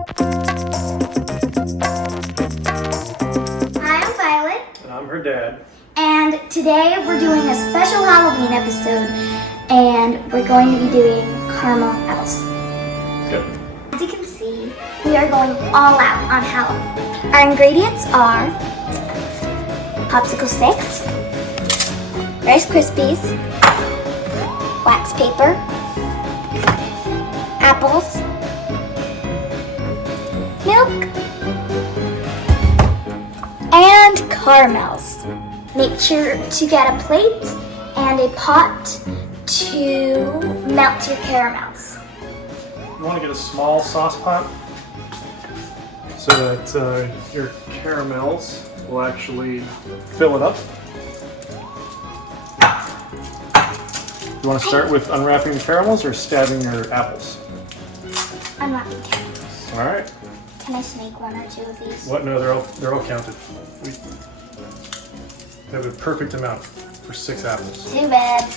Hi, I'm Violet. And I'm her dad. And today we're doing a special Halloween episode, and we're going to be doing caramel apples. Good. As you can see, we are going all out on Halloween. Our ingredients are popsicle sticks, Rice Krispies, wax paper, apples, milk, and caramels. Make sure to get a plate and a pot to melt your caramels. You want to get a small sauce pot so that your caramels will actually fill it up. You want to start with unwrapping the caramels or stabbing your apples? Unwrapping caramels. All right. Can I snake one or two of these? What? No, they're all counted. We have a perfect amount for 6 apples. Too bad.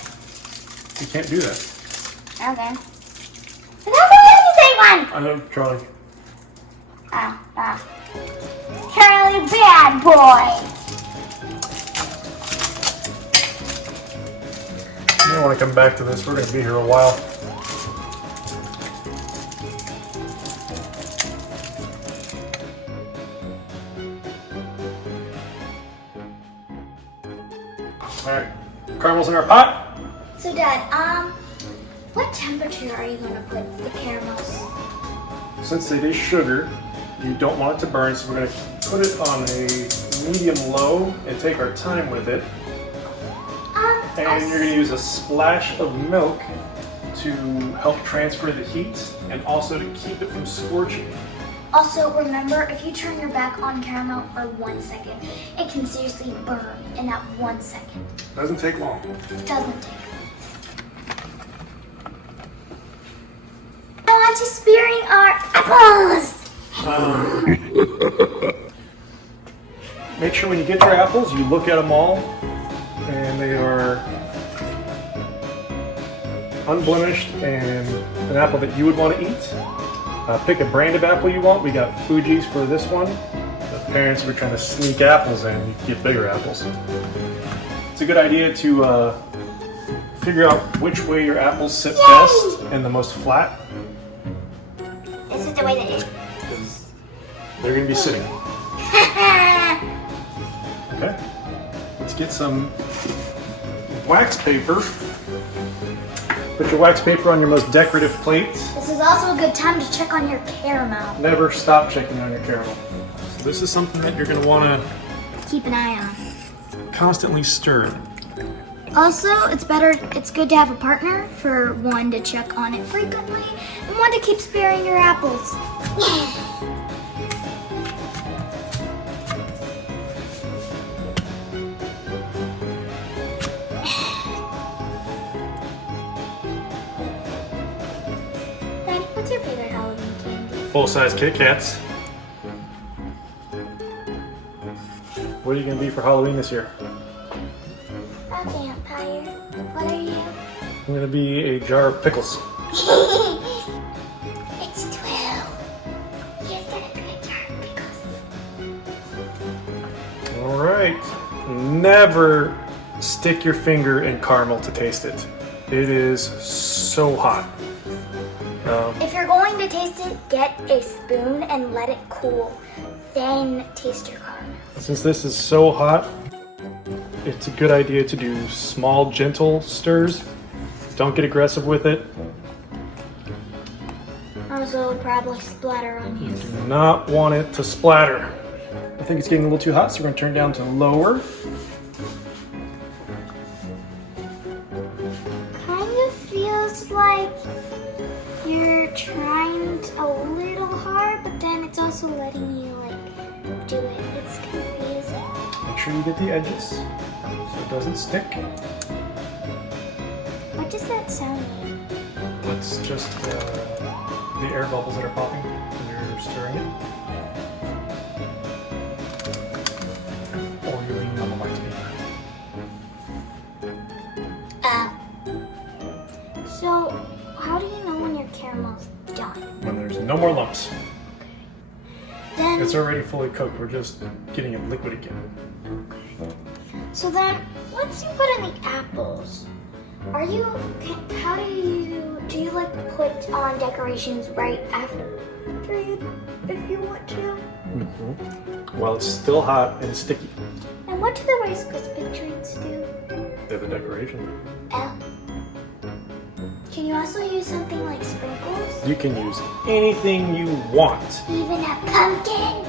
You can't do that. Okay. But how come you say one? I know, Charlie. Charlie, bad boy. You don't want to come back to this. We're going to be here a while. All right, caramels in our pot. So, Dad, what temperature are you going to put the caramels? Since it is sugar, you don't want it to burn, so we're going to put it on a medium-low and take our time with it. And you're going to use a splash of milk to help transfer the heat and also to keep it from scorching. Also, remember, if you turn your back on caramel for 1 second, it can seriously burn in that 1 second. Doesn't take long. It doesn't take. I want to spearing our apples. Make sure when you get your apples, you look at them all, and they are unblemished and an apple that you would want to eat. Pick a brand of apple you want. We got Fuji's for this one. The parents were trying to sneak apples in. You get bigger apples. It's a good idea to figure out which way your apples sit best and the most flat. This is the way that it is. Because they're going to be sitting. Okay. Let's get some wax paper. Put your wax paper on your most decorative plate. This is also a good time to check on your caramel. Never stop checking on your caramel. So this is something that you're going to want to Keep an eye on. constantly stir. Also, it's good to have a partner, for one to check on it frequently and one to keep sparing your apples. Daddy, what's your favorite Halloween candy? Full-size Kit Kats. What are you going to be for Halloween this year? A vampire. What are you? I'm going to be a jar of pickles. It's 12. You're gonna be a jar of pickles. All right. Never stick your finger in caramel to taste it. It is so hot. If you're going to taste it, get a spoon and let it cool. Then taste your caramel. Since this is so hot, it's a good idea to do small, gentle stirs. Don't get aggressive with it. Also, it'll probably splatter on you. Do not want it to splatter. I think it's getting a little too hot, so we're going to turn down to lower. Kind of feels like you're trying a little hard, but then it's also letting you do it. It's confusing. Make sure you get the edges so it doesn't stick. What does that sound like? It's just the air bubbles that are popping when you're stirring it. Or you're leaning on the light. So, how do you know when your caramel's done? When there's no more lumps. Then. It's already fully cooked. We're just getting it liquid again. So then, once you put in the apples, how do you like put on decorations right after you, if you want to? While it's still hot and sticky. And what do the Rice Krispie treats do? They're the decoration. Oh. Can you also use something like sprinkles? You can use anything you want. Even a pumpkin?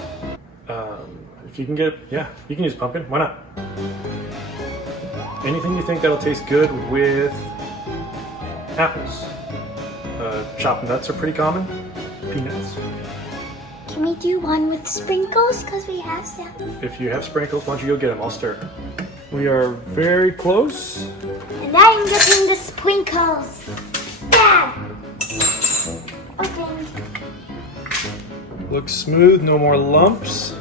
If you can get, yeah, you can use pumpkin. Why not? Anything you think that'll taste good with apples. Chopped nuts are pretty common. Peanuts. Can we do one with sprinkles? Because we have some. If you have sprinkles, why don't you go get them? I'll stir. We are very close. And I'm getting the sprinkles. Bam! Opened. Looks smooth, no more lumps.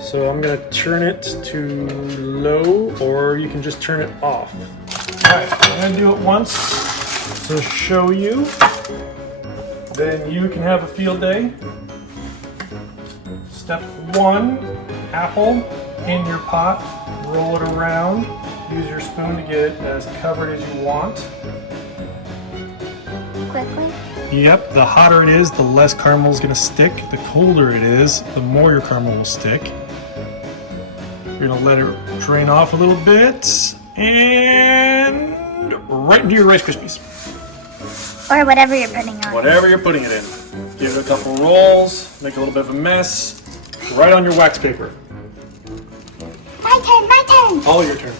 So I'm gonna turn it to low, or you can just turn it off. Alright, I'm gonna do it once to show you. Then you can have a field day. Step 1, apple in your pot, roll it around. Use your spoon to get it as covered as you want. Quickly. Yep, the hotter it is, the less caramel is going to stick. The colder it is, the more your caramel will stick. You're going to let it drain off a little bit, and right into your Rice Krispies. Or whatever you're putting on. Whatever you're putting it in. Give it a couple rolls, make a little bit of a mess, right on your wax paper. My turn! All your turn.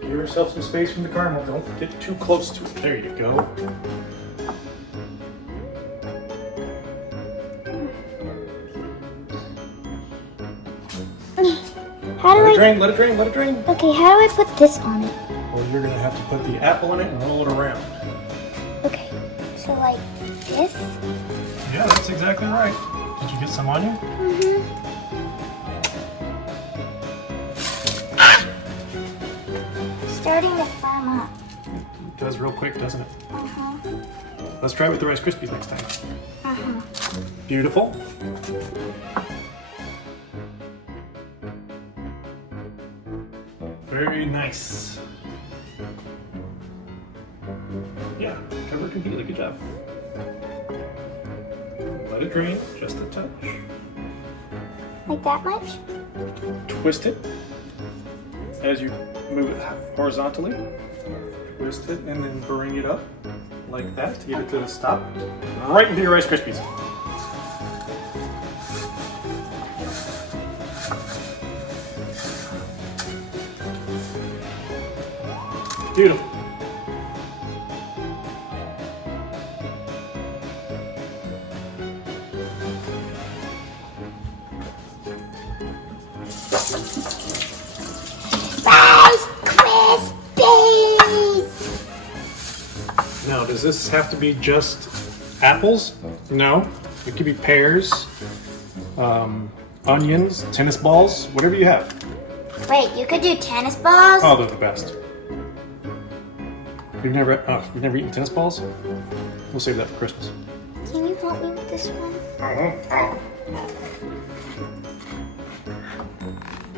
Give yourself some space from the caramel. Don't get too close to it. There you go. How do Let it I... drain, let it drain, let it drain. Okay, how do I put this on it? Well, you're going to have to put the apple in it and roll it around. Okay, so like this? Yeah, that's exactly right. Did you get some on you? Mm-hmm. Starting to firm up. It does real quick, doesn't it? Uh-huh. Let's try it with the Rice Krispies next time. Uh-huh. Beautiful. Very nice. Yeah, cover completely. Good job. Let it drain just a touch. Like that much? Twist it as you move it horizontally. Twist it and then bring it up like that to get it to the stop. Right into your Rice Krispies. Beautiful. Rice Krispies! Now, does this have to be just apples? No. It could be pears, onions, tennis balls, whatever you have. Wait, you could do tennis balls? Oh, they're the best. We've never eaten tennis balls? We'll save that for Christmas. Can you help me with this one?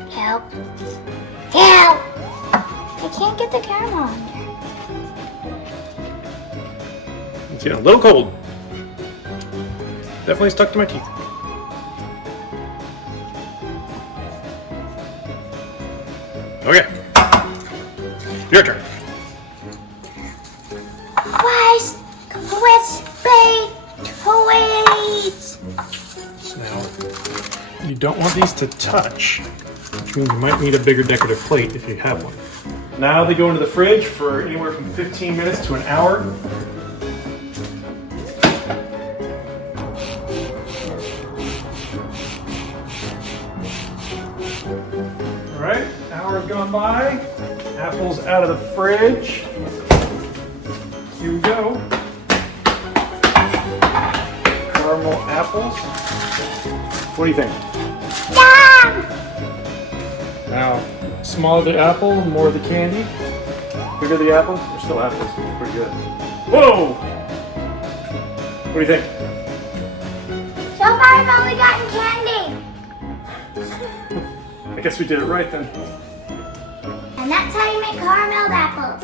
Help. Help! I can't get the caramel on there. It's getting a little cold. Definitely stuck to my teeth. Okay. Your turn. Rice Krispie treats! Now, you don't want these to touch, which means you might need a bigger decorative plate if you have one. Now they go into the fridge for anywhere from 15 minutes to an hour. Alright, hour's gone by. Apples out of the fridge. Here we go. Caramel apples. What do you think? Yum! Now, smaller the apple, more the candy. Bigger the apple? They're still apples. Pretty good. Whoa! What do you think? So far I've only gotten candy. I guess we did it right then. And that's how you make carameled apples.